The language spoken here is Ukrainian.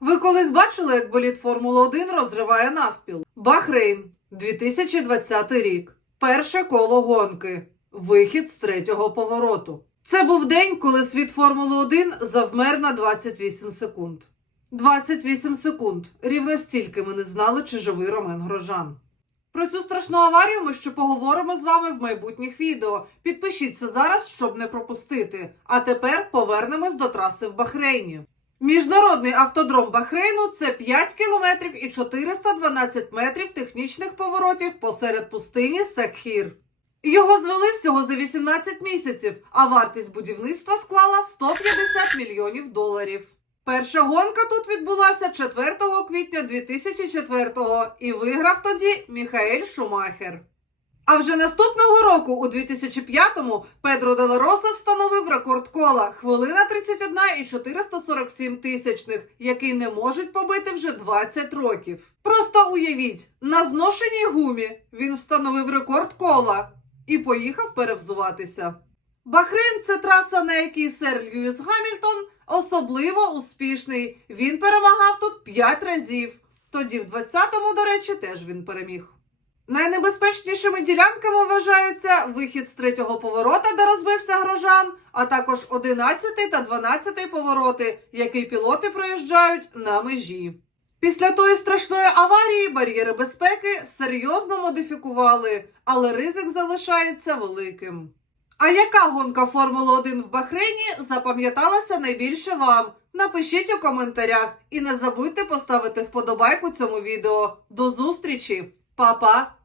Ви колись бачили, як боліт Формула 1 розриває навпіл? Бахрейн, 2020 рік. Перше коло гонки. Вихід з третього повороту. Це був день, коли світ Формули 1 завмер на 28 секунд. 28 секунд. Рівно стільки ми не знали, чи живий Ромен Грожан. Про цю страшну аварію ми ще поговоримо з вами в майбутніх відео. Підпишіться зараз, щоб не пропустити. А тепер повернемось до траси в Бахрейні. Міжнародний автодром Бахрейну це 5 кілометрів і 412 метрів технічних поворотів посеред пустині Секхір. Його звели всього за 18 місяців, а вартість будівництва склала 150 мільйонів доларів. Перша гонка тут відбулася 4 квітня 2004-го і виграв тоді Міхаель Шумахер. А вже наступного року, у 2005-му, Педро Делароса встановив рекорд кола хвилина 31 і 447 тисячних, який не можуть побити вже 20 років. Просто уявіть, на зношеній гумі він встановив рекорд кола і поїхав перевзуватися. Бахрейн це траса, на якій сер Льюіс Гамільтон особливо успішний. Він перемагав тут 5 разів. Тоді в 20-му, до речі, теж він переміг. Найнебезпечнішими ділянками вважаються вихід з третього поворота, де розбився Грожан, а також 11 та 12 повороти, які пілоти проїжджають на межі. Після тої страшної аварії бар'єри безпеки серйозно модифікували, але ризик залишається великим. А яка гонка Формули 1 в Бахрейні запам'яталася найбільше вам? Напишіть у коментарях і не забудьте поставити вподобайку цьому відео. До зустрічі, Па-па!